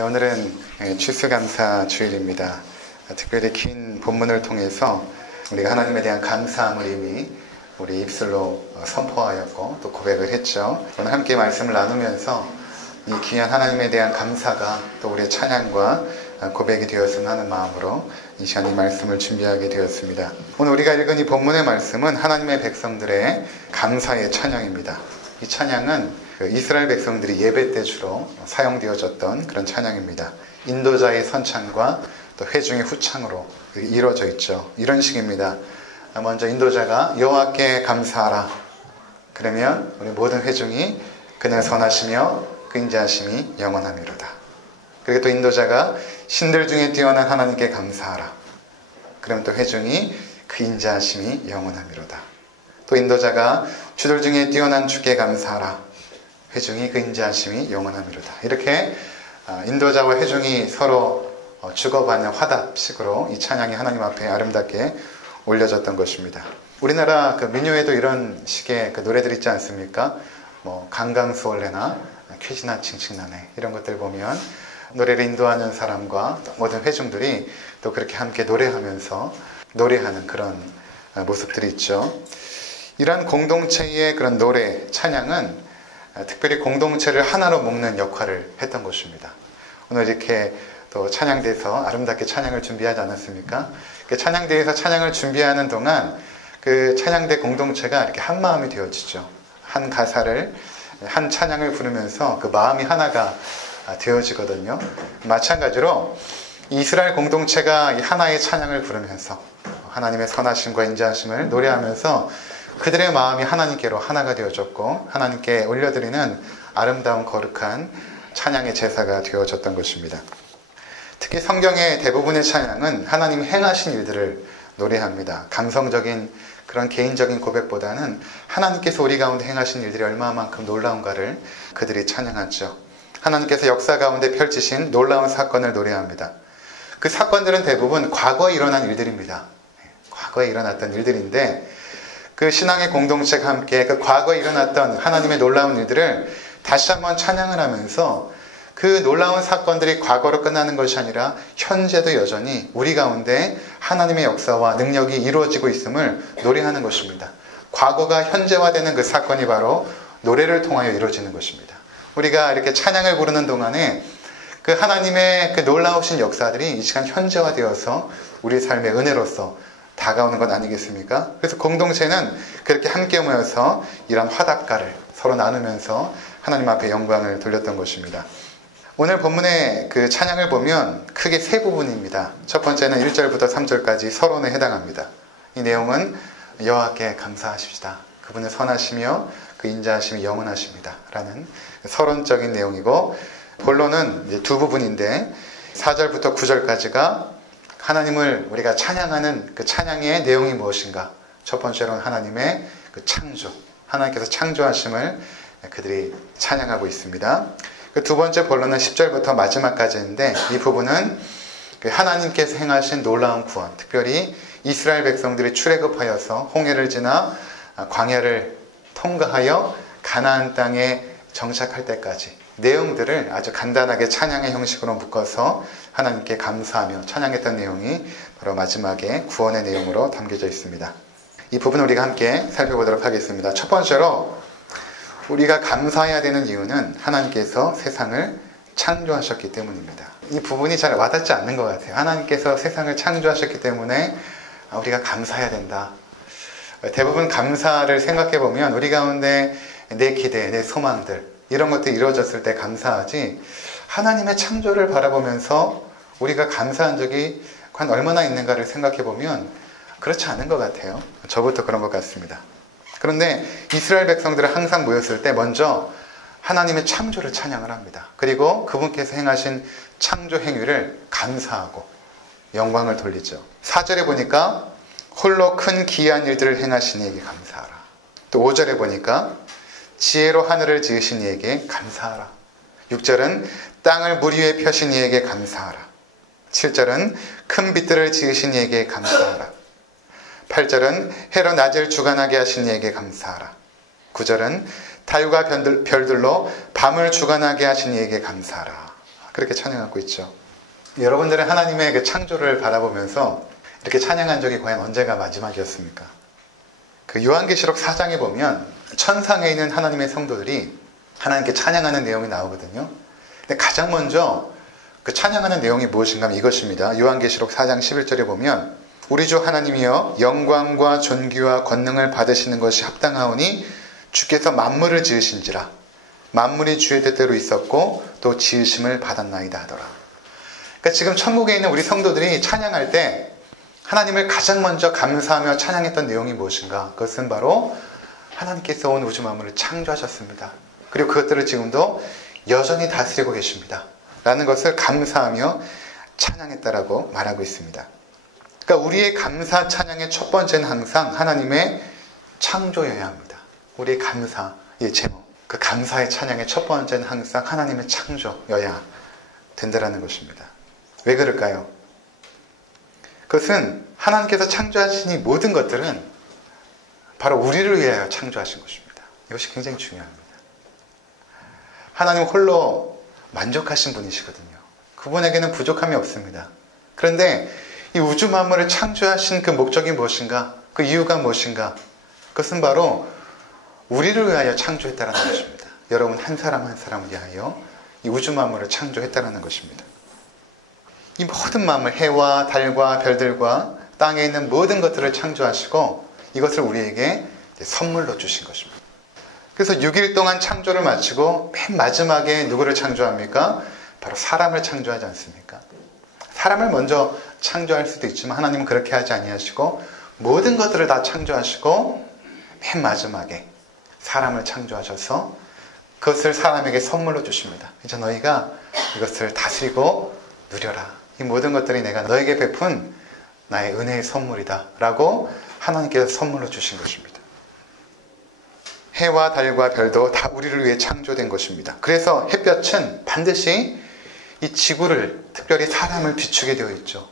오늘은 추수감사 주일입니다. 특별히 긴 본문을 통해서 우리가 하나님에 대한 감사함을 이미 우리 입술로 선포하였고 또 고백을 했죠. 오늘 함께 말씀을 나누면서 이 귀한 하나님에 대한 감사가 또 우리의 찬양과 고백이 되었으면 하는 마음으로 이 시간 이 말씀을 준비하게 되었습니다. 오늘 우리가 읽은 이 본문의 말씀은 하나님의 백성들의 감사의 찬양입니다. 이 찬양은 이스라엘 백성들이 예배 때 주로 사용되어졌던 그런 찬양입니다. 인도자의 선창과 또 회중의 후창으로 이루어져 있죠. 이런 식입니다. 먼저 인도자가 여호와께 감사하라. 그러면 우리 모든 회중이 그는 선하시며 그 인자하심이 영원하미로다. 그리고 또 인도자가 신들 중에 뛰어난 하나님께 감사하라. 그러면 또 회중이 그 인자하심이 영원하미로다. 또 인도자가 주들 중에 뛰어난 주께 감사하라. 회중이 그 인자하심이 영원하미로다. 이렇게 인도자와 회중이 서로 주고받는 화답식으로 이 찬양이 하나님 앞에 아름답게 올려졌던 것입니다. 우리나라 그 민요에도 이런 식의 그 노래들 있지 않습니까? 강강수월래나 쾌지나 칭칭나네 이런 것들 보면 노래를 인도하는 사람과 모든 회중들이 또 그렇게 함께 노래하면서 노래하는 그런 모습들이 있죠. 이러한 공동체의 그런 노래, 찬양은 특별히 공동체를 하나로 묶는 역할을 했던 것입니다. 오늘 이렇게 또 찬양대에서 아름답게 찬양을 준비하지 않았습니까? 그 찬양대에서 찬양을 준비하는 동안 그 찬양대 공동체가 이렇게 한 마음이 되어지죠. 한 가사를, 한 찬양을 부르면서 그 마음이 하나가 되어지거든요. 마찬가지로 이스라엘 공동체가 이 하나의 찬양을 부르면서 하나님의 선하심과 인자하심을 노래하면서 그들의 마음이 하나님께로 하나가 되어졌고 하나님께 올려드리는 아름다운 거룩한 찬양의 제사가 되어졌던 것입니다. 특히 성경의 대부분의 찬양은 하나님이 행하신 일들을 노래합니다. 감성적인 그런 개인적인 고백보다는 하나님께서 우리 가운데 행하신 일들이 얼마만큼 놀라운가를 그들이 찬양하죠. 하나님께서 역사 가운데 펼치신 놀라운 사건을 노래합니다. 그 사건들은 대부분 과거에 일어난 일들입니다. 과거에 일어났던 일들인데 그 신앙의 공동체가 함께 그 과거에 일어났던 하나님의 놀라운 일들을 다시 한번 찬양을 하면서 그 놀라운 사건들이 과거로 끝나는 것이 아니라 현재도 여전히 우리 가운데 하나님의 역사와 능력이 이루어지고 있음을 노래하는 것입니다. 과거가 현재화되는 그 사건이 바로 노래를 통하여 이루어지는 것입니다. 우리가 이렇게 찬양을 부르는 동안에 그 하나님의 그 놀라우신 역사들이 이 시간 현재화되어서 우리 삶의 은혜로서 다가오는 것 아니겠습니까? 그래서 공동체는 그렇게 함께 모여서 이런 화답가를 서로 나누면서 하나님 앞에 영광을 돌렸던 것입니다. 오늘 본문의 그 찬양을 보면 크게 세 부분입니다. 첫 번째는 1절부터 3절까지 서론에 해당합니다. 이 내용은 여호와께 감사하십시다. 그분은 선하시며 그 인자하심이 영원하십니다. 라는 서론적인 내용이고 본론은 이제 두 부분인데 4절부터 9절까지가 하나님을 우리가 찬양하는 그 찬양의 내용이 무엇인가? 첫 번째로는 하나님의 그 창조, 하나님께서 창조하심을 그들이 찬양하고 있습니다. 그 두 번째 본론은 10절부터 마지막까지인데 이 부분은 하나님께서 행하신 놀라운 구원, 특별히 이스라엘 백성들이 출애굽하여서 홍해를 지나 광야를 통과하여 가나안 땅에 정착할 때까지 내용들을 아주 간단하게 찬양의 형식으로 묶어서 하나님께 감사하며 찬양했던 내용이 바로 마지막에 구원의 내용으로 담겨져 있습니다. 이 부분 우리가 함께 살펴보도록 하겠습니다. 첫 번째로 우리가 감사해야 되는 이유는 하나님께서 세상을 창조하셨기 때문입니다. 이 부분이 잘 와닿지 않는 것 같아요. 하나님께서 세상을 창조하셨기 때문에 우리가 감사해야 된다. 대부분 감사를 생각해 보면 우리 가운데 내 기대, 내 소망들 이런 것들이 이루어졌을 때 감사하지 하나님의 창조를 바라보면서 우리가 감사한 적이 한 얼마나 있는가를 생각해 보면 그렇지 않은 것 같아요. 저부터 그런 것 같습니다. 그런데 이스라엘 백성들은 항상 모였을 때 먼저 하나님의 창조를 찬양을 합니다. 그리고 그분께서 행하신 창조 행위를 감사하고 영광을 돌리죠. 4절에 보니까 홀로 큰 기이한 일들을 행하신 이에게 감사하라. 또 5절에 보니까 지혜로 하늘을 지으신 이에게 감사하라. 6절은 땅을 물 위에 펴신 이에게 감사하라. 7절은 큰 빛들을 지으신 이에게 감사하라. 8절은 해로 낮을 주관하게 하신 이에게 감사하라. 9절은 달과 별들로 밤을 주관하게 하신 이에게 감사하라. 그렇게 찬양하고 있죠. 여러분들은 하나님의 그 창조를 바라보면서 이렇게 찬양한 적이 과연 언제가 마지막이었습니까? 그 요한계시록 4장에 보면 천상에 있는 하나님의 성도들이 하나님께 찬양하는 내용이 나오거든요. 근데 가장 먼저 그 찬양하는 내용이 무엇인가 하면 이것입니다. 요한계시록 4장 11절에 보면 우리 주 하나님이여 영광과 존귀와 권능을 받으시는 것이 합당하오니 주께서 만물을 지으신지라 만물이 주의 뜻대로 있었고 또 지으심을 받았나이다 하더라. 그러니까 지금 천국에 있는 우리 성도들이 찬양할 때 하나님을 가장 먼저 감사하며 찬양했던 내용이 무엇인가? 그것은 바로 하나님께서 온 우주 만물을 창조하셨습니다. 그리고 그것들을 지금도 여전히 다스리고 계십니다. 라는 것을 감사하며 찬양했다라고 말하고 있습니다. 그러니까 우리의 감사 찬양의 첫 번째는 항상 하나님의 창조여야 합니다. 우리의 감사의 제목, 그 감사의 찬양의 첫 번째는 항상 하나님의 창조여야 된다라는 것입니다. 왜 그럴까요? 그것은 하나님께서 창조하신 이 모든 것들은 바로 우리를 위하여 창조하신 것입니다. 이것이 굉장히 중요합니다. 하나님 홀로 만족하신 분이시거든요. 그분에게는 부족함이 없습니다. 그런데 이 우주 만물을 창조하신 그 목적이 무엇인가? 그 이유가 무엇인가? 그것은 바로 우리를 위하여 창조했다는 것입니다. 여러분 한 사람 한 사람을 위하여 이 우주 만물을 창조했다는 것입니다. 이 모든 만물, 해와 달과 별들과 땅에 있는 모든 것들을 창조하시고 이것을 우리에게 선물로 주신 것입니다. 그래서 6일 동안 창조를 마치고 맨 마지막에 누구를 창조합니까? 바로 사람을 창조하지 않습니까? 사람을 먼저 창조할 수도 있지만 하나님은 그렇게 하지 아니하시고 모든 것들을 다 창조하시고 맨 마지막에 사람을 창조하셔서 그것을 사람에게 선물로 주십니다. 이제 너희가 이것을 다스리고 누려라. 이 모든 것들이 내가 너에게 베푼 나의 은혜의 선물이다 라고 하나님께서 선물로 주신 것입니다. 해와 달과 별도 다 우리를 위해 창조된 것입니다. 그래서 햇볕은 반드시 이 지구를, 특별히 사람을 비추게 되어 있죠.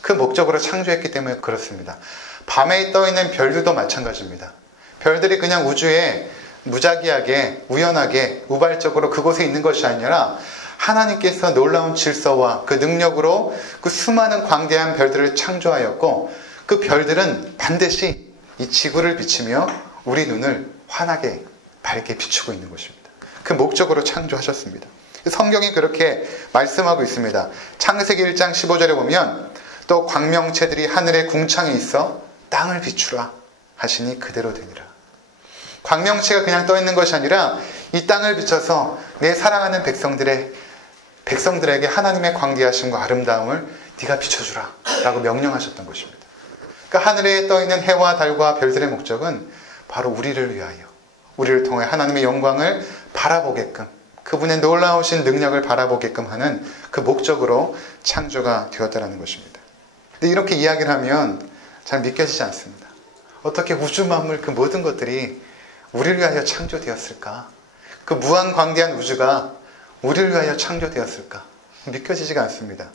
그 목적으로 창조했기 때문에 그렇습니다. 밤에 떠있는 별들도 마찬가지입니다. 별들이 그냥 우주에 무작위하게, 우연하게, 우발적으로 그곳에 있는 것이 아니라 하나님께서 놀라운 질서와 그 능력으로 그 수많은 광대한 별들을 창조하였고 그 별들은 반드시 이 지구를 비치며 우리 눈을 환하게 밝게 비추고 있는 것입니다. 그 목적으로 창조하셨습니다. 성경이 그렇게 말씀하고 있습니다. 창세기 1장 15절에 보면 또 광명체들이 하늘의 궁창에 있어 땅을 비추라 하시니 그대로 되니라. 광명체가 그냥 떠 있는 것이 아니라 이 땅을 비춰서 내 사랑하는 백성들에게 하나님의 광대하심과 아름다움을 네가 비춰주라 라고 명령하셨던 것입니다. 그러니까 하늘에 떠 있는 해와 달과 별들의 목적은 바로 우리를 위하여, 우리를 통해 하나님의 영광을 바라보게끔, 그분의 놀라우신 능력을 바라보게끔 하는 그 목적으로 창조가 되었다는 것입니다. 근데 이렇게 이야기를 하면 잘 믿겨지지 않습니다. 어떻게 우주 만물 그 모든 것들이 우리를 위하여 창조되었을까? 그 무한광대한 우주가 우리를 위하여 창조되었을까? 믿겨지지가 않습니다.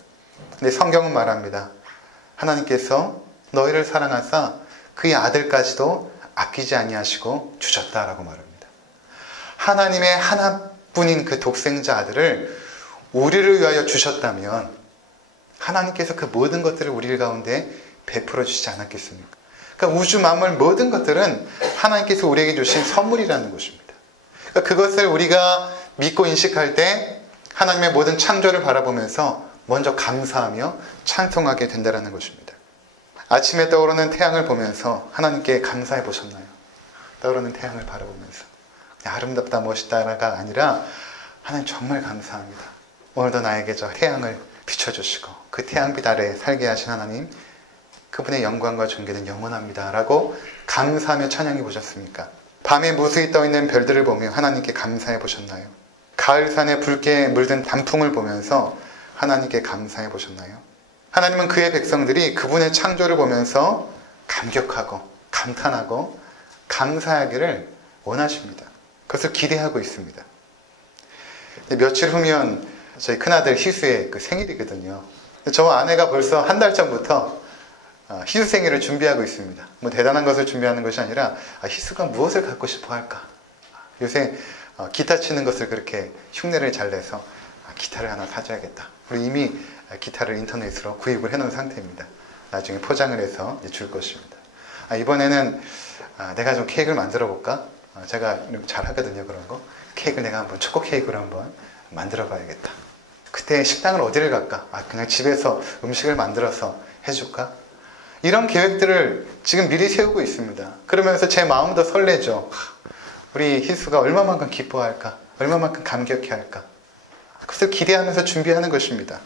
근데 성경은 말합니다. 하나님께서 너희를 사랑하사 그의 아들까지도 아끼지 아니하시고 주셨다라고 말합니다. 하나님의 하나뿐인 그 독생자 아들을 우리를 위하여 주셨다면 하나님께서 그 모든 것들을 우리 가운데 베풀어 주시지 않았겠습니까? 그러니까 우주 만물 모든 것들은 하나님께서 우리에게 주신 선물이라는 것입니다. 그러니까 그것을 우리가 믿고 인식할 때 하나님의 모든 창조를 바라보면서 먼저 감사하며 찬송하게 된다는 것입니다. 아침에 떠오르는 태양을 보면서 하나님께 감사해 보셨나요? 떠오르는 태양을 바라보면서 아름답다 멋있다가 아니라 하나님 정말 감사합니다. 오늘도 나에게 저 태양을 비춰주시고 그 태양빛 아래에 살게 하신 하나님, 그분의 영광과 존귀는 영원합니다 라고 감사하며 찬양해 보셨습니까? 밤에 무수히 떠있는 별들을 보며 하나님께 감사해 보셨나요? 가을산에 붉게 물든 단풍을 보면서 하나님께 감사해 보셨나요? 하나님은 그의 백성들이 그분의 창조를 보면서 감격하고 감탄하고 감사하기를 원하십니다. 그것을 기대하고 있습니다. 며칠 후면 저희 큰아들 희수의 그 생일이거든요. 저 아내가 벌써 한 달 전부터 희수 생일을 준비하고 있습니다. 뭐 대단한 것을 준비하는 것이 아니라 희수가 무엇을 갖고 싶어 할까? 요새 기타 치는 것을 그렇게 흉내를 잘 내서 기타를 하나 사줘야겠다. 우리 이미 기타를 인터넷으로 구입을 해놓은 상태입니다. 나중에 포장을 해서 줄 것입니다. 이번에는 내가 좀 케이크를 만들어 볼까? 제가 잘 하거든요, 그런 거. 케이크를 내가 한번 초코 케이크를 한번 만들어 봐야겠다. 그때 식당을 어디를 갈까? 그냥 집에서 음식을 만들어서 해줄까? 이런 계획들을 지금 미리 세우고 있습니다. 그러면서 제 마음도 설레죠. 우리 희수가 얼마만큼 기뻐할까? 얼마만큼 감격해 할까? 그것을 기대하면서 준비하는 것입니다.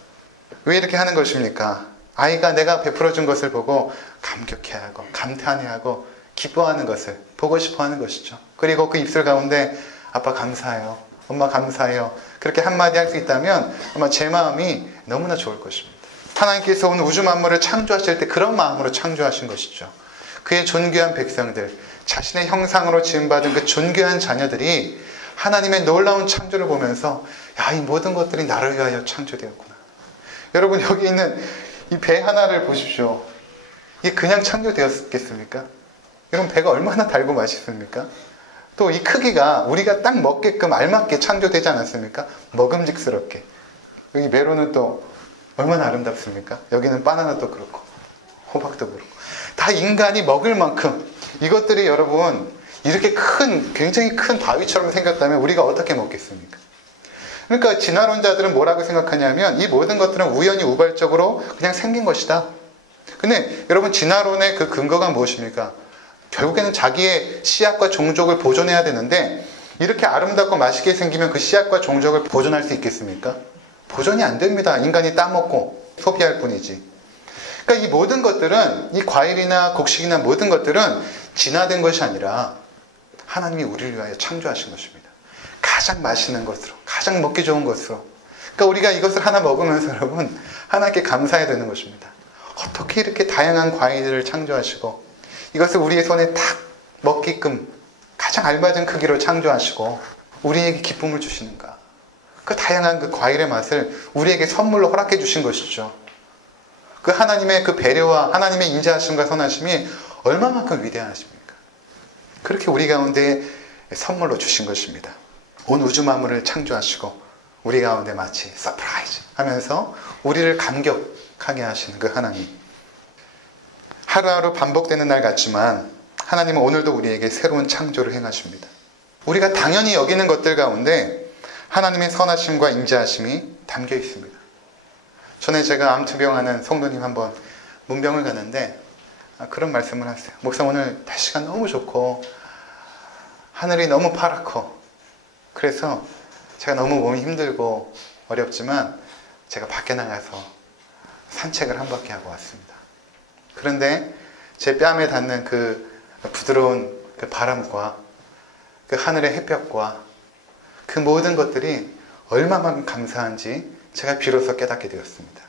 왜 이렇게 하는 것입니까? 아이가 내가 베풀어준 것을 보고 감격해하고 감탄해하고 기뻐하는 것을 보고 싶어하는 것이죠. 그리고 그 입술 가운데 아빠 감사해요, 엄마 감사해요, 그렇게 한마디 할 수 있다면 아마 제 마음이 너무나 좋을 것입니다. 하나님께서 오늘 우주 만물을 창조하실 때 그런 마음으로 창조하신 것이죠. 그의 존귀한 백성들, 자신의 형상으로 지음받은 그 존귀한 자녀들이 하나님의 놀라운 창조를 보면서 이 모든 것들이 나를 위하여 창조되었구나. 여러분, 여기 있는 이 배 하나를 보십시오. 이게 그냥 창조되었겠습니까? 여러분, 배가 얼마나 달고 맛있습니까? 또 이 크기가 우리가 딱 먹게끔 알맞게 창조되지 않았습니까? 먹음직스럽게. 여기 메론은 또 얼마나 아름답습니까? 여기는 바나나도 그렇고 호박도 그렇고 다 인간이 먹을 만큼 이것들이 여러분 이렇게 굉장히 큰 바위처럼 생겼다면 우리가 어떻게 먹겠습니까? 그러니까 진화론자들은 뭐라고 생각하냐면 이 모든 것들은 우연히 우발적으로 그냥 생긴 것이다. 근데 여러분, 진화론의 그 근거가 무엇입니까? 결국에는 자기의 씨앗과 종족을 보존해야 되는데 이렇게 아름답고 맛있게 생기면 그 씨앗과 종족을 보존할 수 있겠습니까? 보존이 안 됩니다. 인간이 따먹고 소비할 뿐이지. 그러니까 이 모든 것들은, 이 과일이나 곡식이나 모든 것들은 진화된 것이 아니라 하나님이 우리를 위하여 창조하신 것입니다. 가장 맛있는 것으로, 가장 먹기 좋은 것으로. 그러니까 우리가 이것을 하나 먹으면서 여러분 하나님께 감사해야 되는 것입니다. 어떻게 이렇게 다양한 과일을 창조하시고 이것을 우리의 손에 딱 먹게끔 가장 알맞은 크기로 창조하시고 우리에게 기쁨을 주시는가. 그 다양한 그 과일의 맛을 우리에게 선물로 허락해 주신 것이죠. 그 하나님의 그 배려와 하나님의 인자하심과 선하심이 얼마만큼 위대하십니까? 그렇게 우리 가운데 선물로 주신 것입니다. 온 우주 만물을 창조하시고 우리 가운데 마치 서프라이즈 하면서 우리를 감격하게 하시는 그 하나님. 하루하루 반복되는 날 같지만 하나님은 오늘도 우리에게 새로운 창조를 행하십니다. 우리가 당연히 여기는 것들 가운데 하나님의 선하심과 인자하심이 담겨 있습니다. 전에 제가 암투병하는 성도님 한번 문병을 가는데 그런 말씀을 하세요. 목사, 오늘 날씨가 너무 좋고 하늘이 너무 파랗고 그래서 제가 너무 몸이 힘들고 어렵지만 제가 밖에 나가서 산책을 한 바퀴 하고 왔습니다. 그런데 제 뺨에 닿는 그 부드러운 그 바람과 그 하늘의 햇볕과 그 모든 것들이 얼마만큼 감사한지 제가 비로소 깨닫게 되었습니다.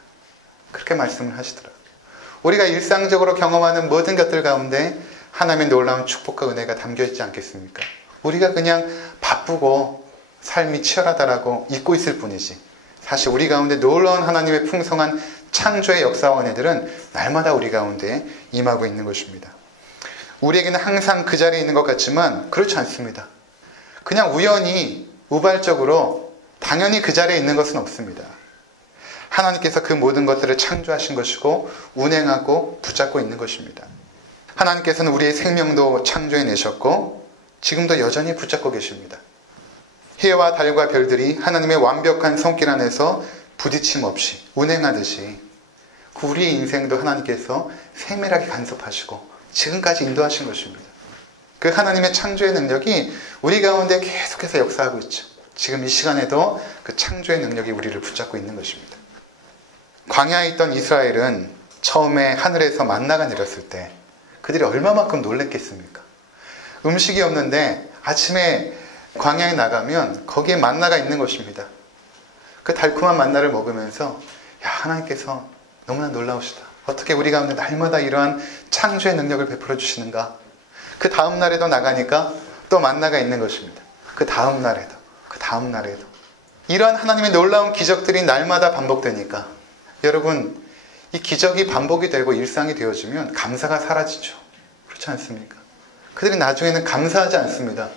그렇게 말씀을 하시더라고요. 우리가 일상적으로 경험하는 모든 것들 가운데 하나님의 놀라운 축복과 은혜가 담겨 있지 않겠습니까? 우리가 그냥 바쁘고 삶이 치열하다라고 잊고 있을 뿐이지 사실 우리 가운데 놀라운 하나님의 풍성한 창조의 역사와 은혜들은 날마다 우리 가운데 임하고 있는 것입니다. 우리에게는 항상 그 자리에 있는 것 같지만 그렇지 않습니다. 그냥 우연히 우발적으로 당연히 그 자리에 있는 것은 없습니다. 하나님께서 그 모든 것들을 창조하신 것이고 운행하고 붙잡고 있는 것입니다. 하나님께서는 우리의 생명도 창조해내셨고 지금도 여전히 붙잡고 계십니다. 해와 달과 별들이 하나님의 완벽한 손길 안에서 부딪힘 없이 운행하듯이 우리의 인생도 하나님께서 세밀하게 간섭하시고 지금까지 인도하신 것입니다. 그 하나님의 창조의 능력이 우리 가운데 계속해서 역사하고 있죠. 지금 이 시간에도 그 창조의 능력이 우리를 붙잡고 있는 것입니다. 광야에 있던 이스라엘은 처음에 하늘에서 만나가 내렸을 때 그들이 얼마만큼 놀랬겠습니까? 음식이 없는데 아침에 광야에 나가면 거기에 만나가 있는 것입니다. 그 달콤한 만나를 먹으면서 하나님께서 너무나 놀라우시다. 어떻게 우리 가운데 날마다 이러한 창조의 능력을 베풀어 주시는가. 그 다음 날에도 나가니까 또 만나가 있는 것입니다. 그 다음 날에도 그 다음 날에도 이러한 하나님의 놀라운 기적들이 날마다 반복되니까 여러분 이 기적이 반복이 되고 일상이 되어지면 감사가 사라지죠. 그렇지 않습니까? 그들이 나중에는 감사하지 않습니다.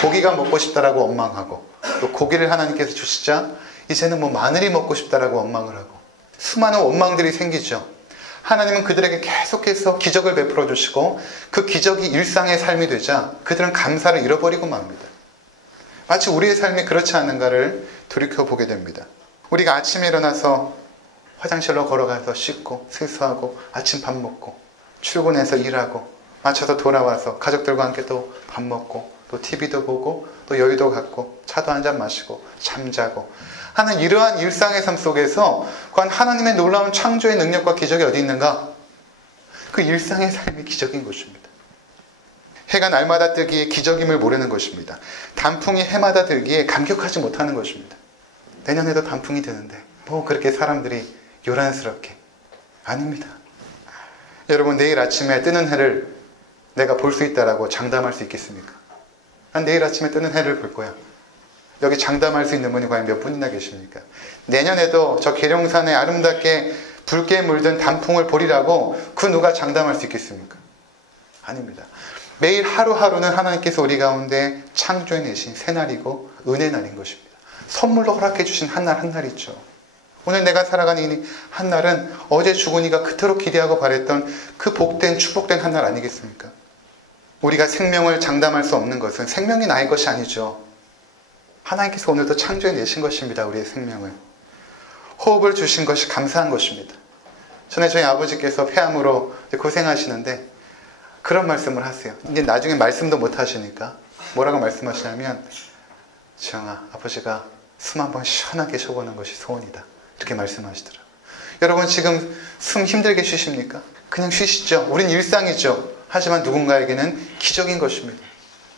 고기가 먹고 싶다라고 원망하고 또 고기를 하나님께서 주시자 이제는 뭐 마늘이 먹고 싶다라고 원망을 하고 수많은 원망들이 생기죠. 하나님은 그들에게 계속해서 기적을 베풀어 주시고 그 기적이 일상의 삶이 되자 그들은 감사를 잃어버리고 맙니다. 마치 우리의 삶이 그렇지 않은가를 돌이켜보게 됩니다. 우리가 아침에 일어나서 화장실로 걸어가서 씻고 세수하고 아침 밥 먹고 출근해서 일하고 마쳐서 돌아와서 가족들과 함께 또 밥 먹고 또 TV도 보고 또 여유도 갖고 차도 한잔 마시고 잠자고 하는 이러한 일상의 삶 속에서 과연 하나님의 놀라운 창조의 능력과 기적이 어디 있는가? 그 일상의 삶이 기적인 것입니다. 해가 날마다 뜨기에 기적임을 모르는 것입니다. 단풍이 해마다 들기에 감격하지 못하는 것입니다. 내년에도 단풍이 되는데 뭐 그렇게 사람들이 요란스럽게. 아닙니다. 여러분, 내일 아침에 뜨는 해를 내가 볼 수 있다라고 장담할 수 있겠습니까? 난 내일 아침에 뜨는 해를 볼 거야. 여기 장담할 수 있는 분이 과연 몇 분이나 계십니까? 내년에도 저 계룡산에 아름답게 붉게 물든 단풍을 보리라고 그 누가 장담할 수 있겠습니까? 아닙니다. 매일 하루하루는 하나님께서 우리 가운데 창조해내신 새날이고 은혜날인 것입니다. 선물로 허락해 주신 한 날 한 날이죠. 오늘 내가 살아가는 이 한 날은 어제 죽으니가 그토록 기대하고 바랬던 그 복된 축복된 한 날 아니겠습니까? 우리가 생명을 장담할 수 없는 것은 생명이 나의 것이 아니죠. 하나님께서 오늘도 창조해내신 것입니다. 우리의 생명을. 호흡을 주신 것이 감사한 것입니다. 전에 저희 아버지께서 폐암으로 고생하시는데 그런 말씀을 하세요. 이제 나중에 말씀도 못 하시니까 뭐라고 말씀하시냐면, 지영아, 아버지가 숨 한번 시원하게 쉬어보는 것이 소원이다. 이렇게 말씀하시더라고요. 여러분, 지금 숨 힘들게 쉬십니까? 그냥 쉬시죠. 우린 일상이죠. 하지만 누군가에게는 기적인 것입니다.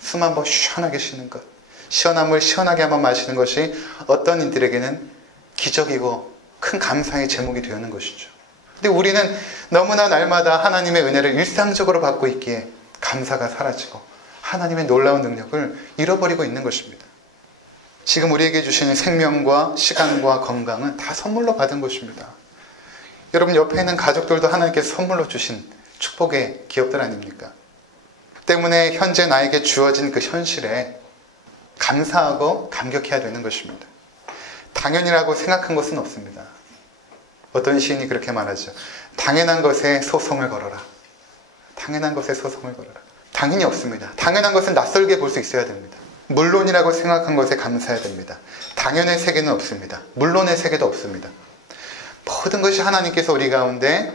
숨 한번 시원하게 쉬는 것. 시원한 물 시원하게 한번 마시는 것이 어떤 이들에게는 기적이고 큰 감사의 제목이 되는 것이죠. 근데 우리는 너무나 날마다 하나님의 은혜를 일상적으로 받고 있기에 감사가 사라지고 하나님의 놀라운 능력을 잃어버리고 있는 것입니다. 지금 우리에게 주시는 생명과 시간과 건강은 다 선물로 받은 것입니다. 여러분, 옆에 있는 가족들도 하나님께서 선물로 주신 축복의 기업들 아닙니까? 때문에 현재 나에게 주어진 그 현실에 감사하고 감격해야 되는 것입니다. 당연이라고 생각한 것은 없습니다. 어떤 시인이 그렇게 말하죠. 당연한 것에 소송을 걸어라. 당연한 것에 소송을 걸어라. 당연히 없습니다. 당연한 것은 낯설게 볼 수 있어야 됩니다. 물론이라고 생각한 것에 감사해야 됩니다. 당연의 세계는 없습니다. 물론의 세계도 없습니다. 모든 것이 하나님께서 우리 가운데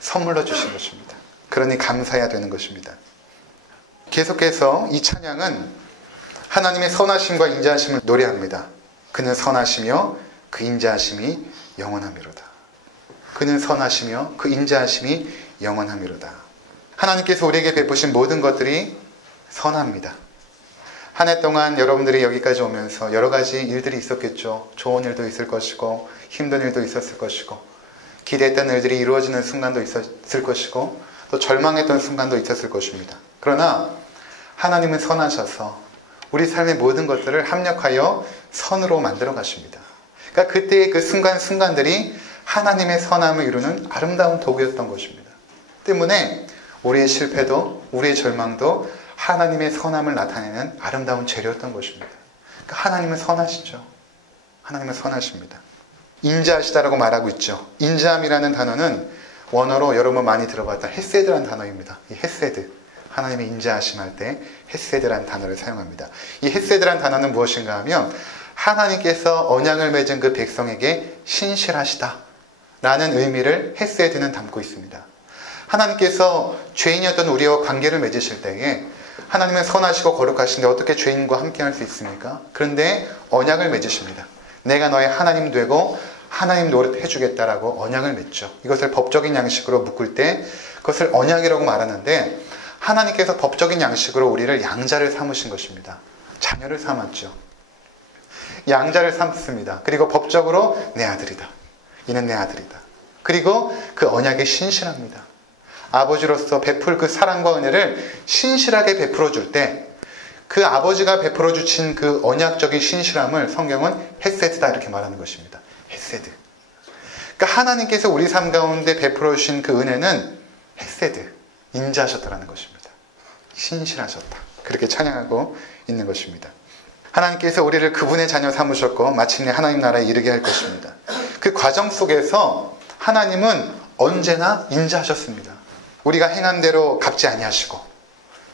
선물로 주신 것입니다. 그러니 감사해야 되는 것입니다. 계속해서 이 찬양은 하나님의 선하심과 인자하심을 노래합니다. 그는 선하시며 그 인자하심이 영원하미로다. 그는 선하시며 그 인자하심이 영원하미로다. 하나님께서 우리에게 베푸신 모든 것들이 선합니다. 한 해 동안 여러분들이 여기까지 오면서 여러 가지 일들이 있었겠죠. 좋은 일도 있을 것이고 힘든 일도 있었을 것이고 기대했던 일들이 이루어지는 순간도 있었을 것이고 또 절망했던 순간도 있었을 것입니다. 그러나 하나님은 선하셔서 우리 삶의 모든 것들을 합력하여 선으로 만들어 가십니다. 그러니까 그때의 그 순간순간들이 하나님의 선함을 이루는 아름다운 도구였던 것입니다. 때문에 우리의 실패도 우리의 절망도 하나님의 선함을 나타내는 아름다운 재료였던 것입니다. 그러니까 하나님은 선하시죠. 하나님은 선하십니다. 인자하시다라고 말하고 있죠. 인자함이라는 단어는 원어로 여러분 많이 들어봤던 헤세드라는 단어입니다. 이 헤세드, 하나님의 인자하심 할 때 헤세드라는 단어를 사용합니다. 이 헤세드라는 단어는 무엇인가 하면 하나님께서 언약을 맺은 그 백성에게 신실하시다 라는 의미를 헤세드는 담고 있습니다. 하나님께서 죄인이었던 우리와 관계를 맺으실 때에 하나님은 선하시고 거룩하신데 어떻게 죄인과 함께 할 수 있습니까? 그런데 언약을 맺으십니다. 내가 너의 하나님 되고 하나님 노릇 해주겠다라고 언약을 맺죠. 이것을 법적인 양식으로 묶을 때 그것을 언약이라고 말하는데 하나님께서 법적인 양식으로 우리를 양자를 삼으신 것입니다. 자녀를 삼았죠. 양자를 삼습니다. 그리고 법적으로 내 아들이다. 이는 내 아들이다. 그리고 그 언약에 신실합니다. 아버지로서 베풀 그 사랑과 은혜를 신실하게 베풀어 줄 때 그 아버지가 베풀어 주신 그 언약적인 신실함을 성경은 헤세드다 이렇게 말하는 것입니다. 헤세드. 그러니까 하나님께서 우리 삶 가운데 베풀어 주신 그 은혜는 헤세드, 인자하셨다라는 것입니다. 신실하셨다. 그렇게 찬양하고 있는 것입니다. 하나님께서 우리를 그분의 자녀 삼으셨고 마침내 하나님 나라에 이르게 할 것입니다. 그 과정 속에서 하나님은 언제나 인자하셨습니다. 우리가 행한 대로 갚지 아니하시고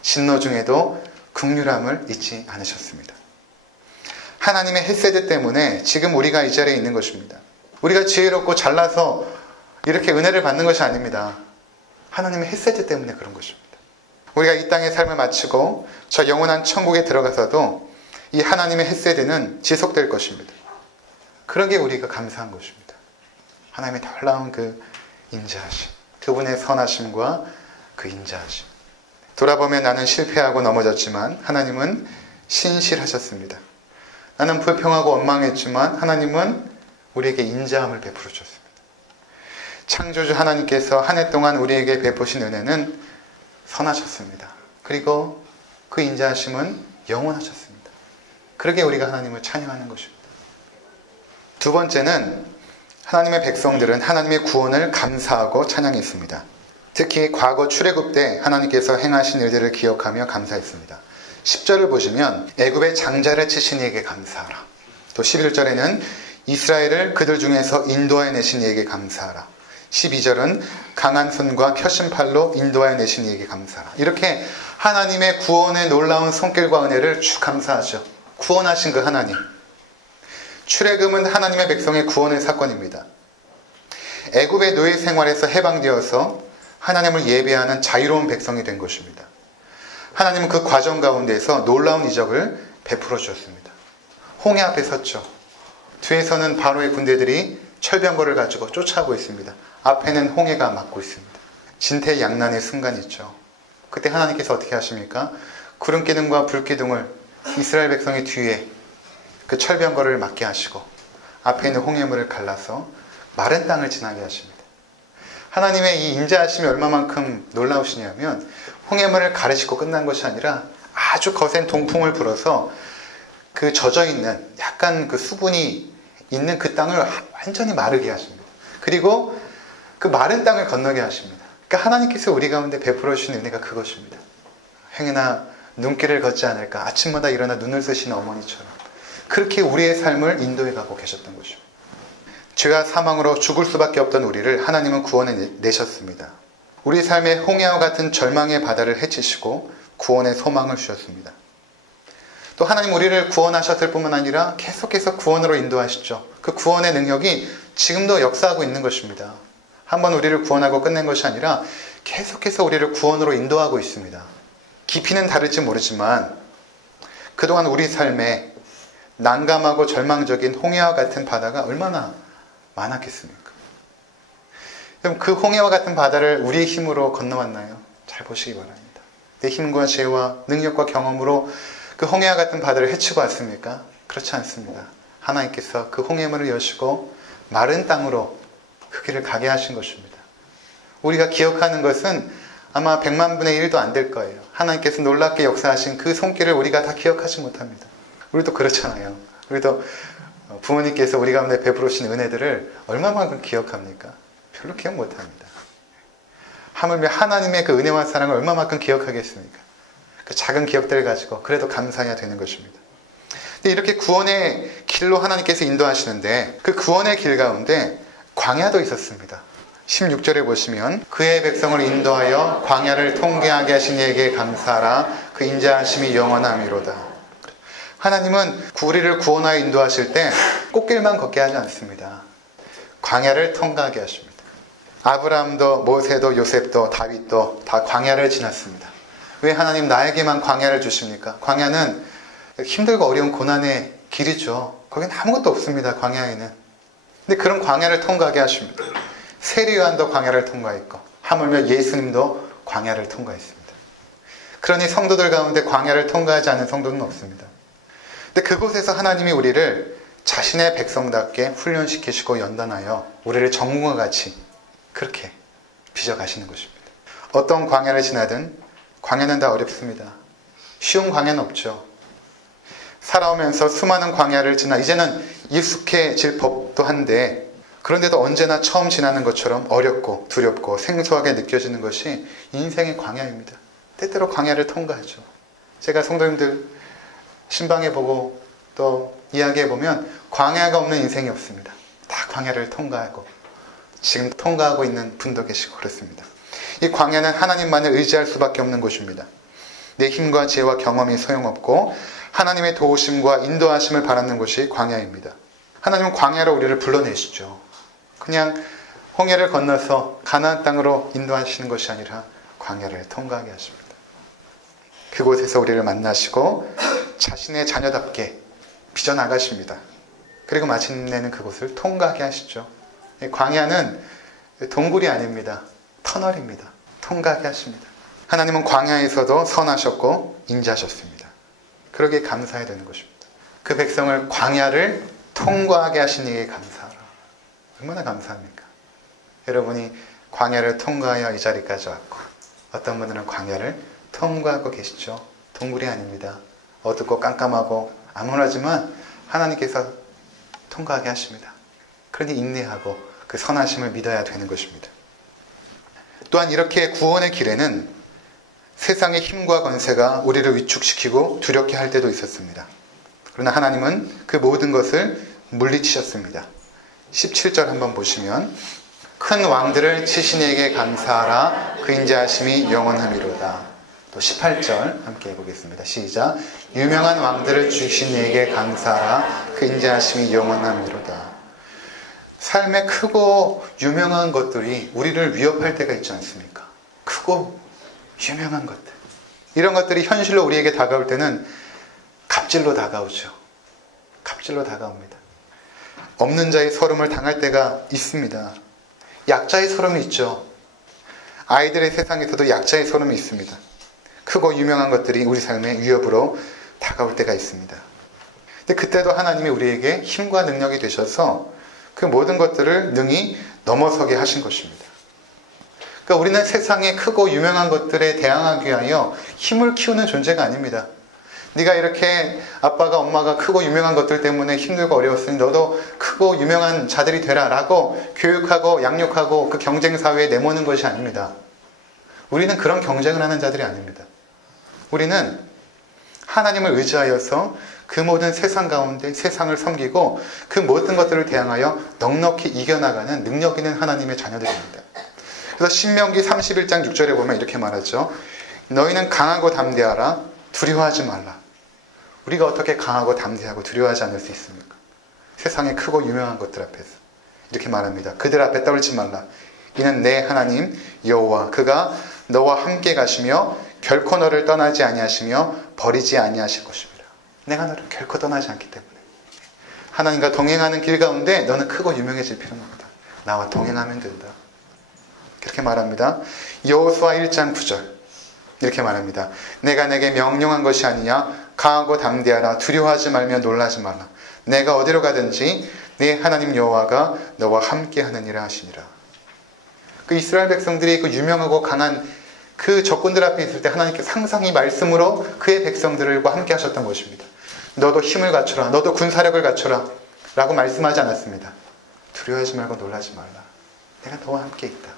진노 중에도 긍휼함을 잊지 않으셨습니다. 하나님의 헷세대 때문에 지금 우리가 이 자리에 있는 것입니다. 우리가 지혜롭고 잘나서 이렇게 은혜를 받는 것이 아닙니다. 하나님의 헷세대 때문에 그런 것입니다. 우리가 이 땅의 삶을 마치고 저 영원한 천국에 들어가서도 이 하나님의 헷세대는 지속될 것입니다. 그러기에 우리가 감사한 것입니다. 하나님의 놀라운 그 인자하심, 그분의 선하심과 그 인자하심. 돌아보면 나는 실패하고 넘어졌지만 하나님은 신실하셨습니다. 나는 불평하고 원망했지만 하나님은 우리에게 인자함을 베풀어 주셨습니다. 창조주 하나님께서 한 해 동안 우리에게 베푸신 은혜는 선하셨습니다. 그리고 그 인자하심은 영원하셨습니다. 그러기에 우리가 하나님을 찬양하는 것입니다. 두 번째는 하나님의 백성들은 하나님의 구원을 감사하고 찬양했습니다. 특히 과거 출애굽 때 하나님께서 행하신 일들을 기억하며 감사했습니다. 10절을 보시면 애굽의 장자를 치신 이에게 감사하라. 또 11절에는 이스라엘을 그들 중에서 인도하여 내신 이에게 감사하라. 12절은 강한 손과 펴신 팔로 인도하여 내신 이에게 감사하라. 이렇게 하나님의 구원의 놀라운 손길과 은혜를 쭉 감사하죠. 구원하신 그 하나님. 출애굽은 하나님의 백성의 구원의 사건입니다. 애굽의 노예 생활에서 해방되어서 하나님을 예배하는 자유로운 백성이 된 것입니다. 하나님은 그 과정 가운데서 놀라운 이적을 베풀어 주셨습니다. 홍해 앞에 섰죠. 뒤에서는 바로의 군대들이 철병거를 가지고 쫓아오고 있습니다. 앞에는 홍해가 막고 있습니다. 진퇴양난의 순간이 있죠. 그때 하나님께서 어떻게 하십니까? 구름기둥과 불기둥을 이스라엘 백성의 뒤에 그 철병거를 막게 하시고 앞에 있는 홍해물을 갈라서 마른 땅을 지나게 하십니다. 하나님의 이 인자하심이 얼마만큼 놀라우시냐면 홍해물을 가르시고 끝난 것이 아니라 아주 거센 동풍을 불어서 그 젖어있는 약간 그 수분이 있는 그 땅을 완전히 마르게 하십니다. 그리고 그 마른 땅을 건너게 하십니다. 그러니까 하나님께서 우리 가운데 베풀어 주신 은혜가 그것입니다. 행여나 눈길을 걷지 않을까, 아침마다 일어나 눈을 쓰시는 어머니처럼 그렇게 우리의 삶을 인도해 가고 계셨던 것입니다. 죄와 사망으로 죽을 수밖에 없던 우리를 하나님은 구원해 내셨습니다. 우리 삶의 홍해와 같은 절망의 바다를 헤치시고 구원의 소망을 주셨습니다. 또 하나님 우리를 구원하셨을 뿐만 아니라 계속해서 구원으로 인도하시죠. 그 구원의 능력이 지금도 역사하고 있는 것입니다. 한번 우리를 구원하고 끝낸 것이 아니라 계속해서 우리를 구원으로 인도하고 있습니다. 깊이는 다를지 모르지만 그동안 우리 삶에 난감하고 절망적인 홍해와 같은 바다가 얼마나 많았겠습니까? 그럼 그 홍해와 같은 바다를 우리의 힘으로 건너왔나요? 잘 보시기 바랍니다. 내 힘과 지혜와 능력과 경험으로 그 홍해와 같은 바다를 헤치고 왔습니까? 그렇지 않습니다. 하나님께서 그 홍해물을 여시고 마른 땅으로 그 길을 가게 하신 것입니다. 우리가 기억하는 것은 아마 100만 분의 1도 안 될 거예요. 하나님께서 놀랍게 역사하신 그 손길을 우리가 다 기억하지 못합니다. 우리도 그렇잖아요. 우리도 부모님께서 우리 가운데 베풀어 주신 은혜들을 얼마만큼 기억합니까? 별로 기억 못합니다. 하물며 하나님의 그 은혜와 사랑을 얼마만큼 기억하겠습니까? 그 작은 기억들을 가지고 그래도 감사해야 되는 것입니다. 근데 이렇게 구원의 길로 하나님께서 인도하시는데 그 구원의 길 가운데 광야도 있었습니다. 16절에 보시면 그의 백성을 인도하여 광야를 통계하게 하신 이에게 감사하라. 그 인자하심이 영원함이로다. 하나님은 우리를 구원하여 인도하실 때 꽃길만 걷게 하지 않습니다. 광야를 통과하게 하십니다. 아브라함도 모세도 요셉도 다윗도 다 광야를 지났습니다. 왜 하나님 나에게만 광야를 주십니까? 광야는 힘들고 어려운 고난의 길이죠. 거기는 아무것도 없습니다. 광야에는. 근데 그런 광야를 통과하게 하십니다. 세례 요한도 광야를 통과했고 하물며 예수님도 광야를 통과했습니다. 그러니 성도들 가운데 광야를 통과하지 않은 성도는 없습니다. 근데 그곳에서 하나님이 우리를 자신의 백성답게 훈련시키시고 연단하여 우리를 정궁과 같이 그렇게 빚어가시는 것입니다. 어떤 광야를 지나든 광야는 다 어렵습니다. 쉬운 광야는 없죠. 살아오면서 수많은 광야를 지나 이제는 익숙해질 법도 한데 그런데도 언제나 처음 지나는 것처럼 어렵고 두렵고 생소하게 느껴지는 것이 인생의 광야입니다. 때때로 광야를 통과하죠. 제가 성도님들 신방에 보고 또 이야기해보면 광야가 없는 인생이 없습니다. 다 광야를 통과하고 지금 통과하고 있는 분도 계시고 그렇습니다. 이 광야는 하나님만을 의지할 수밖에 없는 곳입니다. 내 힘과 지혜와 경험이 소용없고 하나님의 도우심과 인도하심을 바라는 곳이 광야입니다. 하나님은 광야로 우리를 불러내시죠. 그냥 홍해를 건너서 가나안 땅으로 인도하시는 것이 아니라 광야를 통과하게 하십니다. 그곳에서 우리를 만나시고 자신의 자녀답게 빚어나가십니다. 그리고 마침내는 그곳을 통과하게 하시죠. 광야는 동굴이 아닙니다. 터널입니다. 통과하게 하십니다. 하나님은 광야에서도 선하셨고 인자하셨습니다. 그러기에 감사해야 되는 것입니다. 그 백성을 광야를 통과하게 하신 이에게 감사하라. 얼마나 감사합니까? 여러분이 광야를 통과하여 이 자리까지 왔고 어떤 분들은 광야를 통과하고 계시죠. 동굴이 아닙니다. 어둡고 깜깜하고 암울하지만 하나님께서 통과하게 하십니다. 그러니 인내하고 그 선하심을 믿어야 되는 것입니다. 또한 이렇게 구원의 길에는 세상의 힘과 권세가 우리를 위축시키고 두렵게 할 때도 있었습니다. 그러나 하나님은 그 모든 것을 물리치셨습니다. 17절 한번 보시면 큰 왕들을 치신 이에게 감사하라. 그 인자하심이 영원함이로다. 또 18절 함께 해보겠습니다. 시작. 유명한 왕들을 주신 이에게 감사하라. 그 인자하심이 영원함이로다. 삶에 크고 유명한 것들이 우리를 위협할 때가 있지 않습니까? 크고 유명한 것들. 이런 것들이 현실로 우리에게 다가올 때는 갑질로 다가오죠. 갑질로 다가옵니다. 없는 자의 서름을 당할 때가 있습니다. 약자의 서름이 있죠. 아이들의 세상에서도 약자의 서름이 있습니다. 크고 유명한 것들이 우리 삶의 위협으로 다가올 때가 있습니다. 근데 그때도 하나님이 우리에게 힘과 능력이 되셔서 그 모든 것들을 능히 넘어서게 하신 것입니다. 그러니까 우리는 세상의 크고 유명한 것들에 대항하기 위하여 힘을 키우는 존재가 아닙니다. 네가 이렇게 아빠가 엄마가 크고 유명한 것들 때문에 힘들고 어려웠으니 너도 크고 유명한 자들이 되라 라고 교육하고 양육하고 그 경쟁사회에 내모는 것이 아닙니다. 우리는 그런 경쟁을 하는 자들이 아닙니다. 우리는 하나님을 의지하여서 그 모든 세상 가운데 세상을 섬기고 그 모든 것들을 대항하여 넉넉히 이겨나가는 능력 있는 하나님의 자녀들입니다. 그래서 신명기 31장 6절에 보면 이렇게 말하죠. 너희는 강하고 담대하라. 두려워하지 말라. 우리가 어떻게 강하고 담대하고 두려워하지 않을 수 있습니까? 세상의 크고 유명한 것들 앞에서 이렇게 말합니다. 그들 앞에 떨지 말라. 이는 내 하나님 여호와 그가 너와 함께 가시며 결코 너를 떠나지 아니하시며 버리지 아니하실 것입니다. 내가 너를 결코 떠나지 않기 때문에 하나님과 동행하는 길 가운데 너는 크고 유명해질 필요는 없다. 나와 동행하면 된다. 그렇게 말합니다. 여호수아 1장 9절 이렇게 말합니다. 내가 내게 명령한 것이 아니냐. 강하고 담대하라. 두려워하지 말며 놀라지 말라. 내가 어디로 가든지 네 하나님 여호와가 너와 함께 하느니라 하시니라. 그 이스라엘 백성들이 그 유명하고 강한 그 적군들 앞에 있을 때 하나님께서 항상 이 말씀으로 그의 백성들과 함께 하셨던 것입니다. 너도 힘을 갖춰라. 너도 군사력을 갖춰라. 라고 말씀하지 않았습니다. 두려워하지 말고 놀라지 말라. 내가 너와 함께 있다.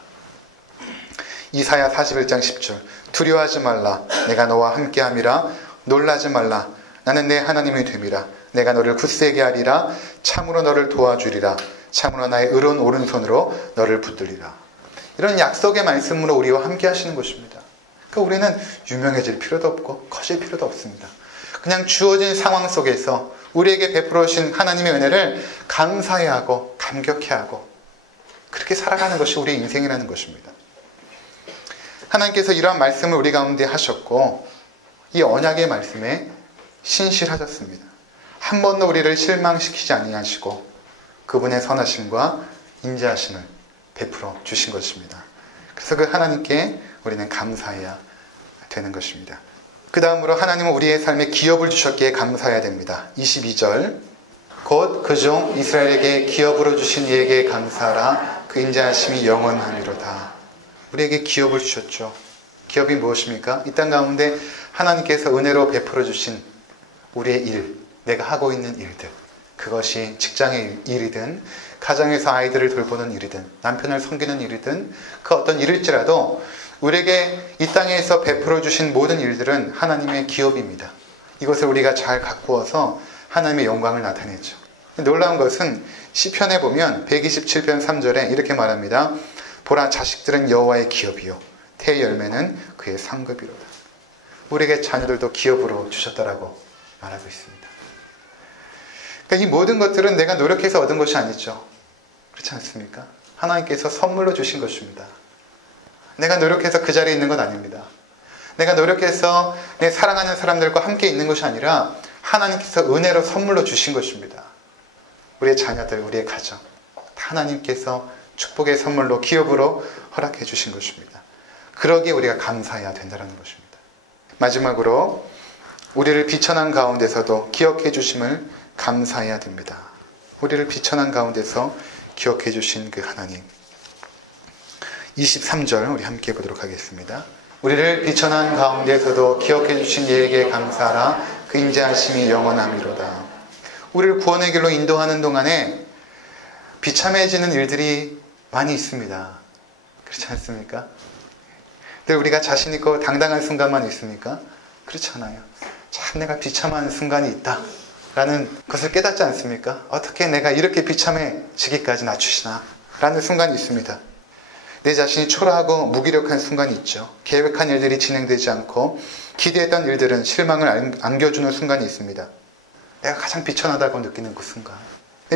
이사야 41장 10절 두려워하지 말라. 내가 너와 함께함이라. 놀라지 말라. 나는 내 하나님이 됨이라. 내가 너를 굳세게 하리라. 참으로 너를 도와주리라. 참으로 나의 의로운 오른손으로 너를 붙들리라. 이런 약속의 말씀으로 우리와 함께 하시는 것입니다. 그러니까 우리는 유명해질 필요도 없고 커질 필요도 없습니다. 그냥 주어진 상황 속에서 우리에게 베풀어 주신 하나님의 은혜를 감사해하고 감격해하고 그렇게 살아가는 것이 우리의 인생이라는 것입니다. 하나님께서 이러한 말씀을 우리 가운데 하셨고 이 언약의 말씀에 신실하셨습니다. 한 번도 우리를 실망시키지 아니하시고 그분의 선하심과 인자하심을 베풀어 주신 것입니다. 그래서 그 하나님께 우리는 감사해야 되는 것입니다. 그 다음으로 하나님은 우리의 삶에 기업을 주셨기에 감사해야 됩니다. 22절 곧 그 종 이스라엘에게 기업으로 주신 이에게 감사하라. 그 인자하심이 영원하리로다. 우리에게 기업을 주셨죠. 기업이 무엇입니까? 이 땅 가운데 하나님께서 은혜로 베풀어 주신 우리의 일, 내가 하고 있는 일들, 그것이 직장의 일이든 가정에서 아이들을 돌보는 일이든 남편을 섬기는 일이든 그 어떤 일일지라도 우리에게 이 땅에서 베풀어 주신 모든 일들은 하나님의 기업입니다. 이것을 우리가 잘 가꾸어서 하나님의 영광을 나타내죠. 놀라운 것은 시편에 보면 127편 3절에 이렇게 말합니다. 보라, 자식들은 여호와의 기업이요 태의 열매는 그의 상급이로다. 우리에게 자녀들도 기업으로 주셨다라고 말하고 있습니다. 그러니까 이 모든 것들은 내가 노력해서 얻은 것이 아니죠. 그렇지 않습니까? 하나님께서 선물로 주신 것입니다. 내가 노력해서 그 자리에 있는 건 아닙니다. 내가 노력해서 내 사랑하는 사람들과 함께 있는 것이 아니라 하나님께서 은혜로 선물로 주신 것입니다. 우리의 자녀들, 우리의 가정, 하나님께서 축복의 선물로 기업으로 허락해 주신 것입니다. 그러기에 우리가 감사해야 된다는 것입니다. 마지막으로 우리를 비천한 가운데서도 기억해 주심을 감사해야 됩니다. 우리를 비천한 가운데서 기억해 주신 그 하나님. 23절 우리 함께 보도록 하겠습니다. 우리를 비천한 가운데서도 기억해 주신 이에게 감사하라. 그 인자하심이 영원함이로다. 우리를 구원의 길로 인도하는 동안에 비참해지는 일들이 많이 있습니다. 그렇지 않습니까? 근데 우리가 자신 있고 당당한 순간만 있습니까? 그렇지 않아요. 참 내가 비참한 순간이 있다 라는 것을 깨닫지 않습니까? 어떻게 내가 이렇게 비참해지기까지 낮추시나 라는 순간이 있습니다. 내 자신이 초라하고 무기력한 순간이 있죠. 계획한 일들이 진행되지 않고 기대했던 일들은 실망을 안겨주는 순간이 있습니다. 내가 가장 비천하다고 느끼는 그 순간.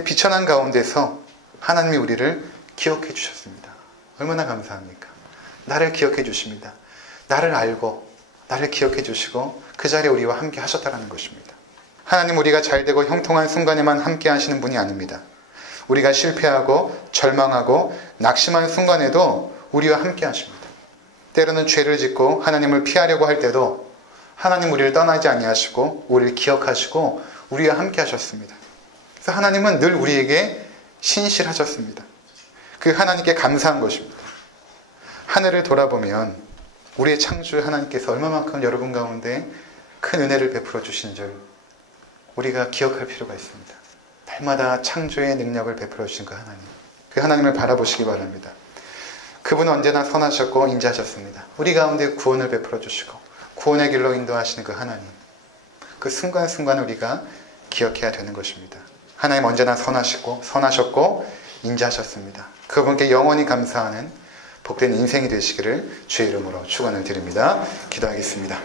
비천한 가운데서 하나님이 우리를 기억해 주셨습니다. 얼마나 감사합니까? 나를 기억해 주십니다. 나를 알고 나를 기억해 주시고 그 자리에 우리와 함께 하셨다는 것입니다. 하나님, 우리가 잘되고 형통한 순간에만 함께 하시는 분이 아닙니다. 우리가 실패하고 절망하고 낙심한 순간에도 우리와 함께 하십니다. 때로는 죄를 짓고 하나님을 피하려고 할 때도 하나님 우리를 떠나지 아니하시고 우리를 기억하시고 우리와 함께 하셨습니다. 그래서 하나님은 늘 우리에게 신실하셨습니다. 그 하나님께 감사한 것입니다. 하늘을 돌아보면 우리의 창조 하나님께서 얼마만큼 여러분 가운데 큰 은혜를 베풀어 주신 줄 우리가 기억할 필요가 있습니다. 날마다 창조의 능력을 베풀어 주신 그 하나님, 그 하나님을 바라보시기 바랍니다. 그분은 언제나 선하셨고 인자하셨습니다. 우리 가운데 구원을 베풀어 주시고 구원의 길로 인도하시는 그 하나님, 그 순간순간 우리가 기억해야 되는 것입니다. 하나님 언제나 선하셨고 인자하셨습니다. 그분께 영원히 감사하는 복된 인생이 되시기를 주의 이름으로 축원을 드립니다. 기도하겠습니다.